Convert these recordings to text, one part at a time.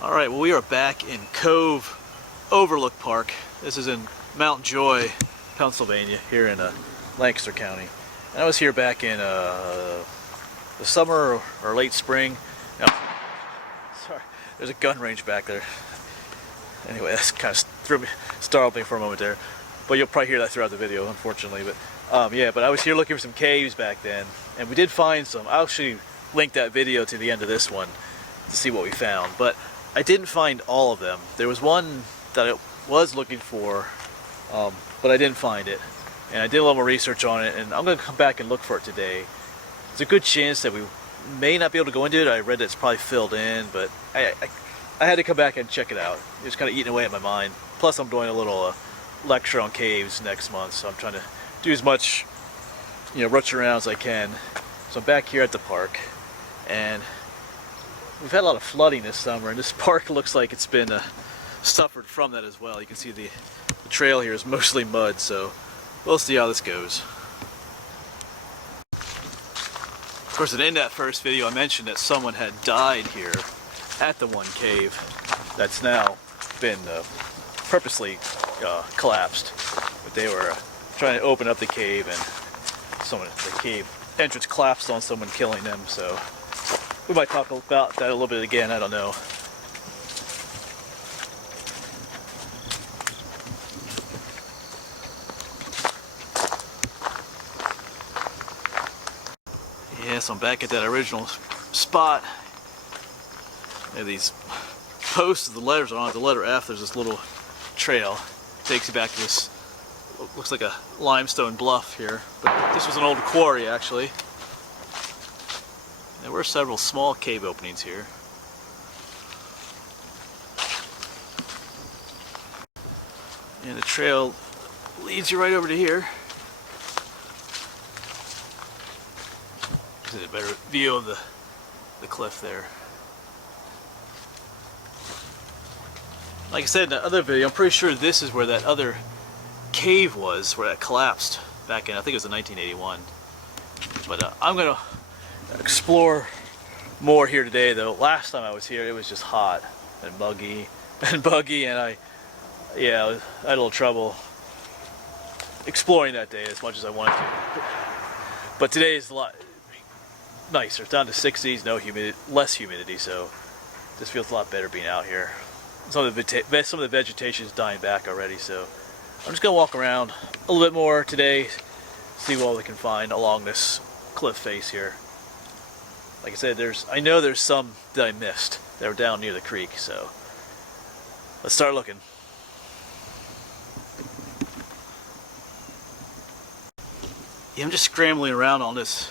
Alright, well, we are back in Cove Overlook Park. This is in Mount Joy, Pennsylvania, here in Lancaster County. And I was here back in the summer or late spring. Now, sorry, there's a gun range back there. Anyway, that's kind of startled me for a moment there. But you'll probably hear that throughout the video, unfortunately. But yeah, but I was here looking for some caves back then, and we did find some. I'll actually link that video to the end of this one to see what we found. But I didn't find all of them. There was one that I was looking for, but I didn't find it. And I did a little more research on it, and I'm going to come back and look for it today. There's a good chance that we may not be able to go into it. I read that it's probably filled in, but I had to come back and check it out. It was kind of eating away at my mind. Plus, I'm doing a little lecture on caves next month, so I'm trying to do as much, rush around as I can. So I'm back here at the park, and we've had a lot of flooding this summer, and this park looks like it's been suffered from that as well. You can see the trail here is mostly mud, so we'll see how this goes. Of course, in that first video I mentioned that someone had died here at the one cave that's now been purposely collapsed. But they were trying to open up the cave, and the cave entrance collapsed on someone, killing them. So we might talk about that a little bit again, I don't know. Yeah, so I'm back at that original spot. There are these posts with the letters on it. The letter F, there's this little trail. Takes you back to this, looks like a limestone bluff here. But this was an old quarry, actually. There were several small cave openings here. And the trail leads you right over to here. This is a better view of the cliff there. Like I said in the other video, I'm pretty sure this is where that other cave was, where that collapsed back in, I think it was in 1981. But I'm going to explore more here today, though. Last time I was here, it was just hot and buggy, and I had a little trouble exploring that day as much as I wanted to. But today is a lot nicer. It's down to 60s, less humidity, so this feels a lot better being out here. Some of the vegetation is dying back already, so I'm just gonna walk around a little bit more today, see what we can find along this cliff face here. Like I said, I know there's some that I missed that were down near the creek, so let's start looking. Yeah, I'm just scrambling around on this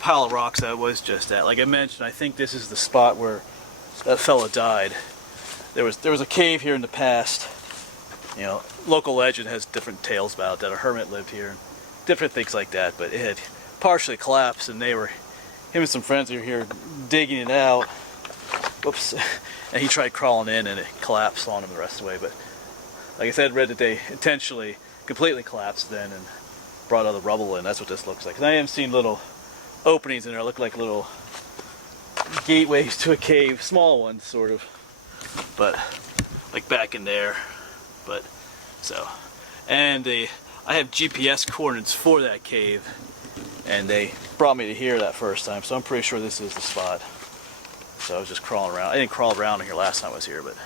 pile of rocks that I was just at. Like I mentioned, I think this is the spot where that fella died. There was a cave here in the past. Local legend has different tales about it, that a hermit lived here, different things like that. But it had partially collapsed, and him and some friends were here digging it out. Whoops! And he tried crawling in, and it collapsed on him the rest of the way. But like I said, read that they intentionally completely collapsed then and brought all the rubble in. That's what this looks like. And I am seeing little openings in there, look like little gateways to a cave, small ones, sort of. But like back in there, and I have GPS coordinates for that cave, and they brought me to here that first time, so I'm pretty sure this is the spot. So I was just crawling around. I didn't crawl around here last time I was here, but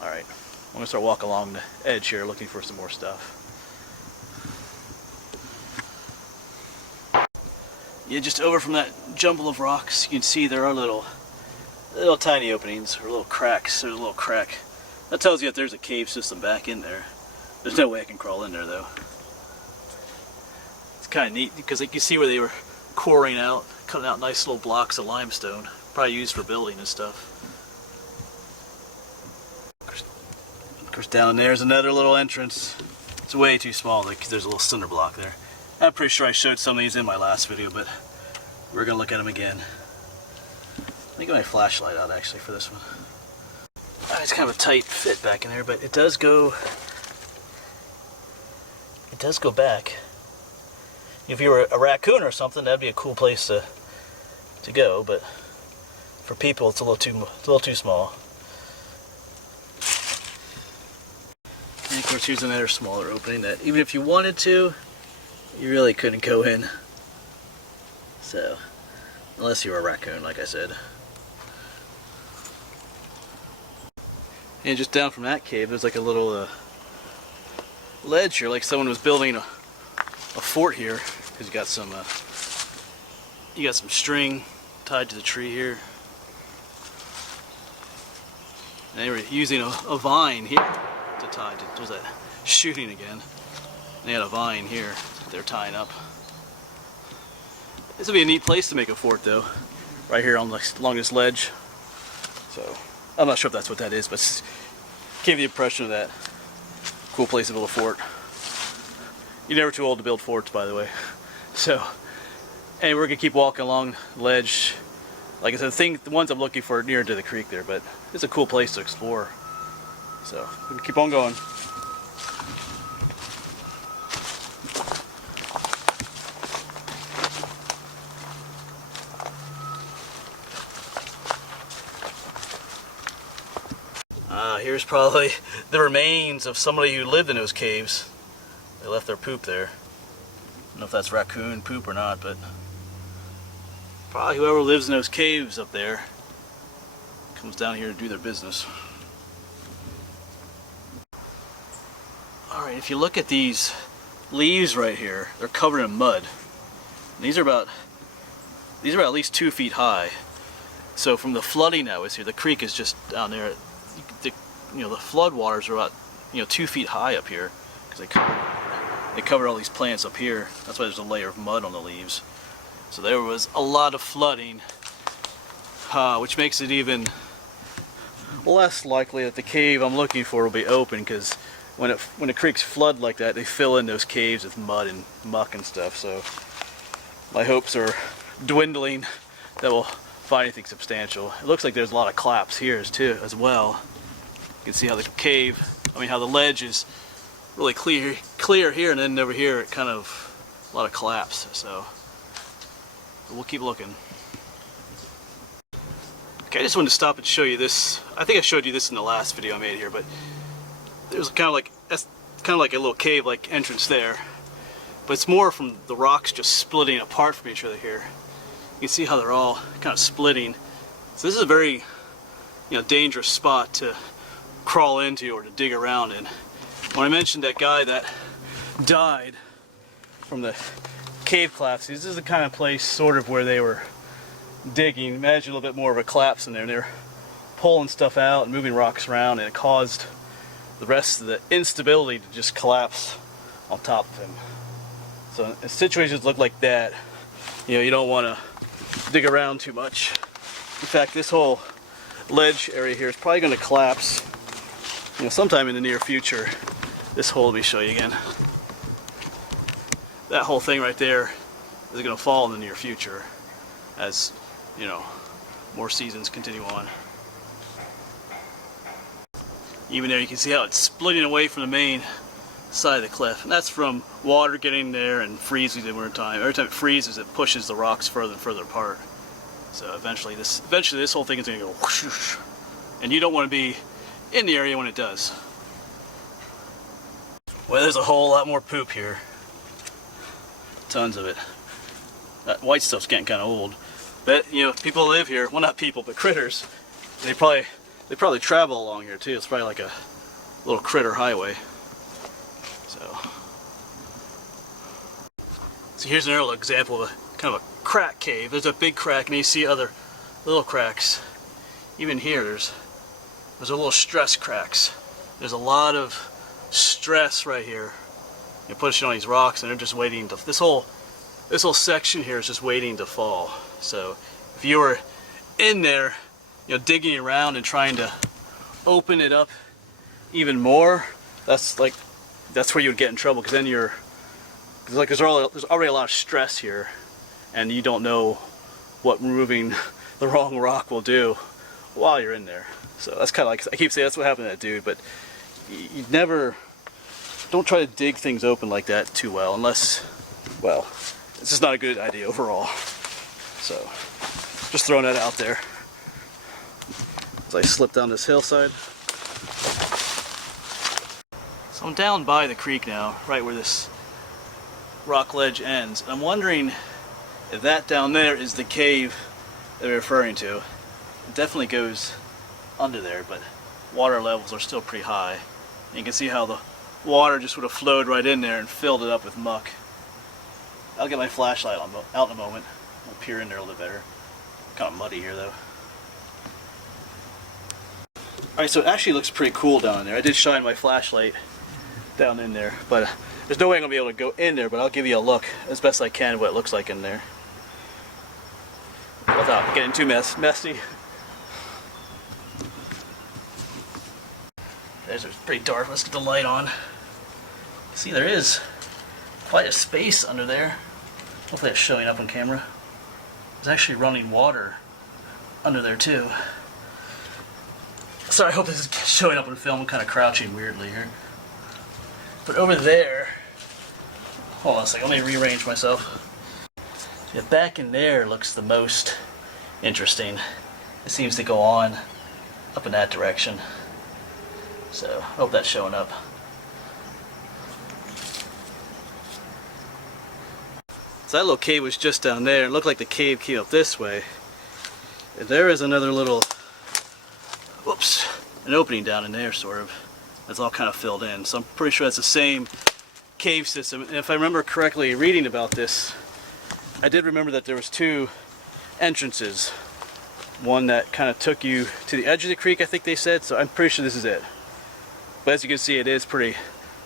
all right, I'm gonna start walking along the edge here, looking for some more stuff. Yeah, just over from that jumble of rocks, you can see there are little tiny openings, or little cracks. There's a little crack. That tells you that there's a cave system back in there. There's no way I can crawl in there, though. It's kind of neat, because you can see where they were quarrying out, cutting out nice little blocks of limestone, probably used for building and stuff. Of course, down there's another little entrance. It's way too small, because there's a little cinder block there. I'm pretty sure I showed some of these in my last video, but we're going to look at them again. Let me get my flashlight out, actually, for this one. It's kind of a tight fit back in there, but it does go back. If you were a raccoon or something, that'd be a cool place to go, but for people it's a little too small. And of course here's another smaller opening that even if you wanted to, you really couldn't go in. So, unless you were a raccoon, like I said. And just down from that cave, there's like a little ledge here, like someone was building a fort here, because you got some string tied to the tree here. And they were using a vine here to tie to. There's that shooting again. They had a vine here they're tying up. This would be a neat place to make a fort, though, right here on along this ledge. So I'm not sure if that's what that is, but gave the impression of that. Cool place to build a fort. You're never too old to build forts, by the way. So, and we're gonna keep walking along the ledge. Like I said, the ones I'm looking for are near to the creek there, but it's a cool place to explore. So we can keep on going. Here's probably the remains of somebody who lived in those caves. They left their poop there. I don't know if that's raccoon poop or not, but probably whoever lives in those caves up there comes down here to do their business. Alright, if you look at these leaves right here, they're covered in mud. And these are about at least 2 feet high. So from the flooding that was here, the creek is just down there. The flood waters are about 2 feet high up here because they covered all these plants up here. That's why there's a layer of mud on the leaves. So there was a lot of flooding, which makes it even less likely that the cave I'm looking for will be open, because when the creeks flood like that, they fill in those caves with mud and muck and stuff. So my hopes are dwindling that we'll find anything substantial. It looks like there's a lot of claps here too, as well. You can see how how the ledge is really clear here, and then over here it kind of a lot of claps. So but we'll keep looking. Okay, I just wanted to stop and show you this. I think I showed you this in the last video I made here, but there's kind of like a little cave-like entrance there, but it's more from the rocks just splitting apart from each other here. You can see how they're all kind of splitting. So this is a very dangerous spot to crawl into or to dig around in. When I mentioned that guy that died from the cave collapse, this is the kind of place sort of where they were digging. Imagine a little bit more of a collapse in there, and they're pulling stuff out and moving rocks around, and it caused the rest of the instability to just collapse on top of him. So in situations look like that, you don't want to dig around too much. In fact, this whole ledge area here is probably going to collapse sometime in the near future. This hole, let me show you again. That whole thing right there is going to fall in the near future as more seasons continue on. Even there you can see how it's splitting away from the main side of the cliff, and that's from water getting there and freezing in winter time. Every time it freezes, it pushes the rocks further and further apart. So eventually this whole thing is going to go whoosh, and you don't want to be in the area when it does. Well, there's a whole lot more poop here. Tons of it. That white stuff's getting kind of old. But people live here. Well, not people, but critters. They probably travel along here too. It's probably like a little critter highway. So here's another example of a kind of a crack cave. There's a big crack, and you see other little cracks. Even here, there's a little stress cracks. There's a lot of stress right here. You're pushing on these rocks, and they're just waiting to. This whole section here is just waiting to fall. So if you were in there, digging around and trying to open it up even more, that's where you would get in trouble, because then there's already a lot of stress here, and you don't know what removing the wrong rock will do while you're in there. So that's kind of like, I keep saying that's what happened to that dude, but you don't try to dig things open like that too well, unless, well, it's just not a good idea overall. So just throwing that out there. as I slip down this hillside. So I'm down by the creek now, right where this rock ledge ends. And I'm wondering if that down there is the cave that they're referring to. It definitely goes under there, but water levels are still pretty high. And you can see how the water just would have flowed right in there and filled it up with muck. I'll get my flashlight out in a moment. I'll peer in there a little bit better. Kind of muddy here though. Alright, so it actually looks pretty cool down there. I did shine my flashlight down in there, but there's no way I'm going to be able to go in there, but I'll give you a look as best I can what it looks like in there. Without getting too messy. There's pretty dark. Let's get the light on. See, there is quite a space under there. Hopefully it's showing up on camera. There's actually running water under there too. Sorry, I hope this is showing up on film. I'm kind of crouching weirdly here. But over there, hold on a second, let me rearrange myself. Yeah, back in there looks the most interesting. It seems to go on up in that direction. So, I hope that's showing up. So that little cave was just down there. It looked like the cave came up this way. And there is another little, whoops, an opening down in there sort of. That's all kind of filled in. So I'm pretty sure that's the same cave system. And if I remember correctly reading about this, I did remember that there was two entrances. One that kind of took you to the edge of the creek, I think they said. So I'm pretty sure this is it. But as you can see, it is pretty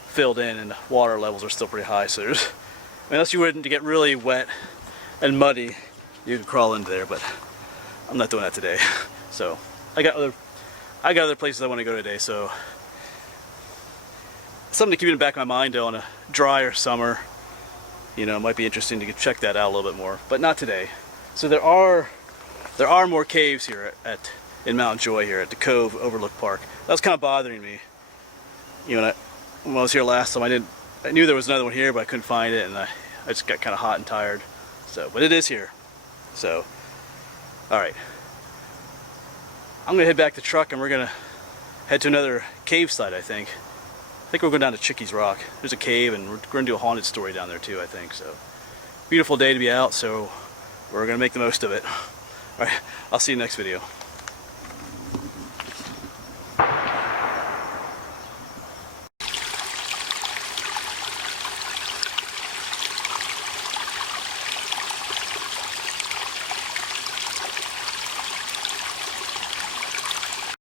filled in and the water levels are still pretty high. So there's, unless you wouldn't get really wet and muddy, you could crawl into there, but I'm not doing that today. So I got other places I want to go today, so something to keep in the back of my mind on a drier summer. You know, it might be interesting to check that out a little bit more, but not today. So there are more caves here in Mount Joy here at the Cove Overlook Park. That was kind of bothering me. You know, when I was here last time, I knew there was another one here, but I couldn't find it, and I just got kind of hot and tired. So, but it is here. So, all right. I'm gonna head back to the truck, and we're gonna head to another cave site, I think. I think we're going down to Chickies Rock. There's a cave, and we're going to do a haunted story down there too, I think. So, beautiful day to be out, so we're going to make the most of it. All right, I'll see you next video.